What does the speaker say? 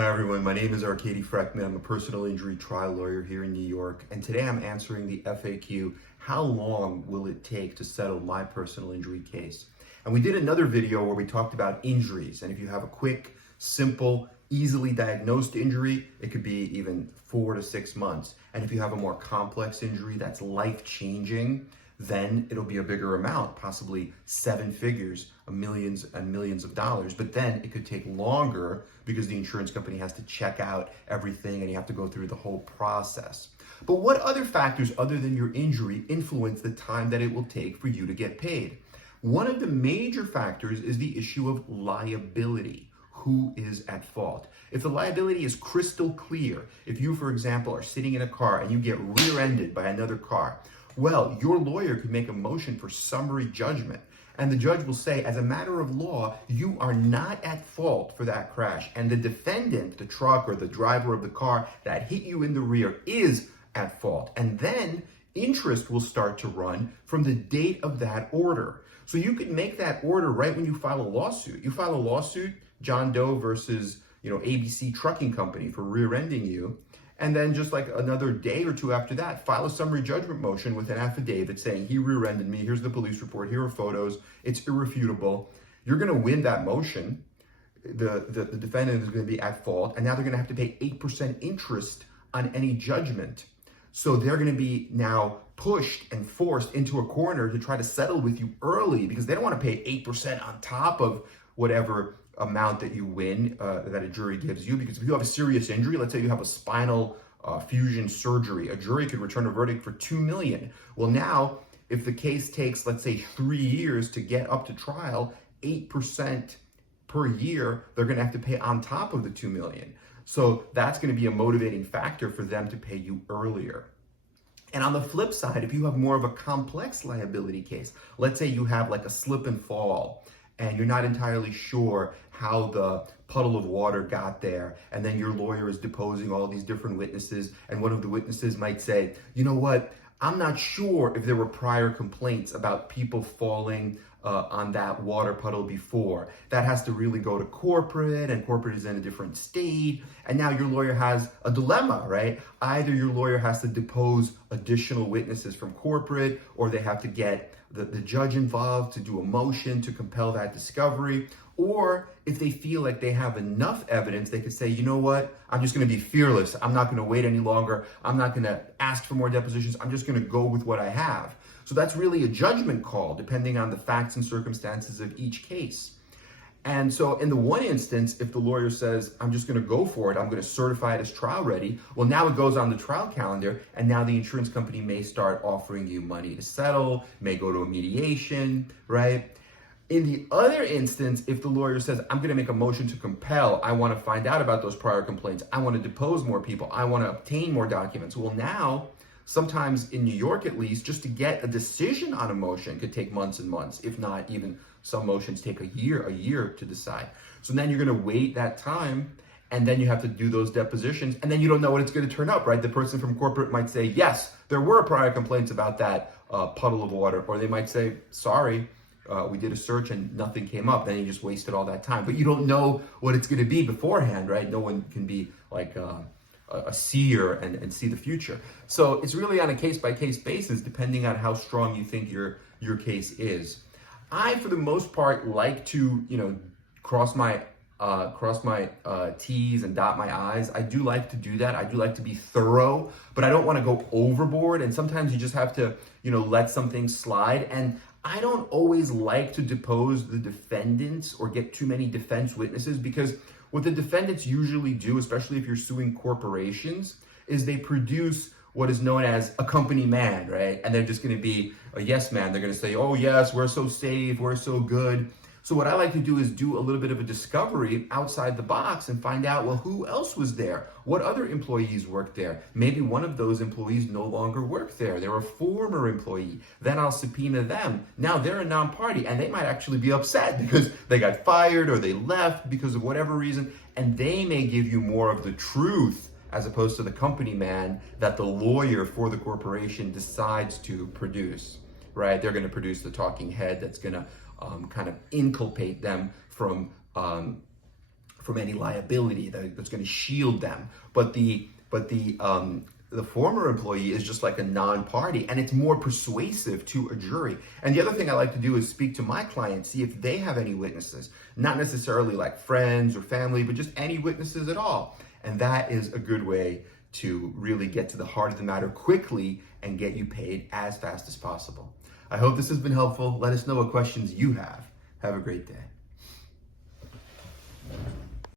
Hi everyone, my name is Frekhtman. I'm a personal injury trial lawyer here in New York, and today I'm answering the FAQ, how long will it take to settle my personal injury case? And we did another video where we talked about injuries, and if you have a quick, simple, easily diagnosed injury, it could be even 4 to 6 months. And if you have a more complex injury that's life-changing, then it'll be a bigger amount, possibly 7 figures, millions and millions of dollars. But then it could take longer because the insurance company has to check out everything and you have to go through the whole process. But what other factors other than your injury influence the time that it will take for you to get paid? One of the major factors is the issue of liability. Who is at fault? If the liability is crystal clear, if you, for example, are sitting in a car and you get rear-ended by another car, well, your lawyer could make a motion for summary judgment, and the judge will say, as a matter of law, you are not at fault for that crash, and the defendant, the truck or the driver of the car that hit you in the rear, is at fault. And then interest will start to run from the date of that order. So you could make that order right when you file a lawsuit. You file a lawsuit, John Doe versus ABC Trucking Company for rear-ending you. And then just like another day or two after that, file a summary judgment motion with an affidavit saying he rear-ended me, here's the police report, here are photos, it's irrefutable. You're gonna win that motion. The defendant is gonna be at fault, and now they're gonna have to pay 8% interest on any judgment. So they're gonna be now pushed and forced into a corner to try to settle with you early because they don't wanna pay 8% on top of whatever amount that you win, that a jury gives you. Because if you have a serious injury, let's say you have a spinal fusion surgery, a jury could return a verdict for $2 million. Well, now, if the case takes, let's say, 3 years to get up to trial, 8% per year, they're gonna have to pay on top of the $2 million. So that's gonna be a motivating factor for them to pay you earlier. And on the flip side, if you have more of a complex liability case, let's say you have like a slip and fall, and you're not entirely sure how the puddle of water got there, and then your lawyer is deposing all these different witnesses, and one of the witnesses might say, you know what, I'm not sure if there were prior complaints about people falling on that water puddle before. That has to really go to corporate, and corporate is in a different state, and now your lawyer has a dilemma, right? Either your lawyer has to depose additional witnesses from corporate, or they have to get the judge involved to do a motion to compel that discovery. Or if they feel like they have enough evidence, they could say, you know what, I'm just gonna be fearless. I'm not gonna wait any longer. I'm not gonna ask for more depositions. I'm just gonna go with what I have. So that's really a judgment call depending on the facts and circumstances of each case. And so in the one instance, if the lawyer says, I'm just gonna go for it, I'm gonna certify it as trial ready, well, now it goes on the trial calendar, and now the insurance company may start offering you money to settle, may go to a mediation, right? In the other instance, if the lawyer says, I'm gonna make a motion to compel, I wanna find out about those prior complaints, I wanna depose more people, I wanna obtain more documents. Well, now, sometimes in New York at least, just to get a decision on a motion could take months and months, if not even some motions take a year to decide. So then you're gonna wait that time, and then you have to do those depositions, and then you don't know what it's gonna turn up, right? The person from corporate might say, yes, there were prior complaints about that puddle of water, or they might say, sorry, we did a search and nothing came up. Then you just wasted all that time. But you don't know what it's gonna be beforehand, right? No one can be like a seer and see the future. So it's really on a case-by-case basis, depending on how strong you think your case is. I, for the most part, like to cross my T's and dot my I's. I do like to do that. I do like to be thorough, but I don't want to go overboard. And sometimes you just have to let something slide. And I don't always like to depose the defendants or get too many defense witnesses, because what the defendants usually do, especially if you're suing corporations, is they produce what is known as a company man, right? And they're just gonna be a yes man. They're gonna say, oh yes, we're so safe, we're so good. So what I like to do is do a little bit of a discovery outside the box and find out, well, who else was there? What other employees worked there? Maybe one of those employees no longer work there. They're a former employee. Then I'll subpoena them. Now they're a non-party, and they might actually be upset because they got fired or they left because of whatever reason, and they may give you more of the truth as opposed to the company man that the lawyer for the corporation decides to produce, right? They're gonna produce the talking head that's gonna kind of inculpate them from from any liability that's going to shield them. But the former employee is just like a non-party, and it's more persuasive to a jury. And the other thing I like to do is speak to my clients, see if they have any witnesses, not necessarily like friends or family, but just any witnesses at all. And that is a good way to really get to the heart of the matter quickly and get you paid as fast as possible. I hope this has been helpful. Let us know what questions you have. Have a great day.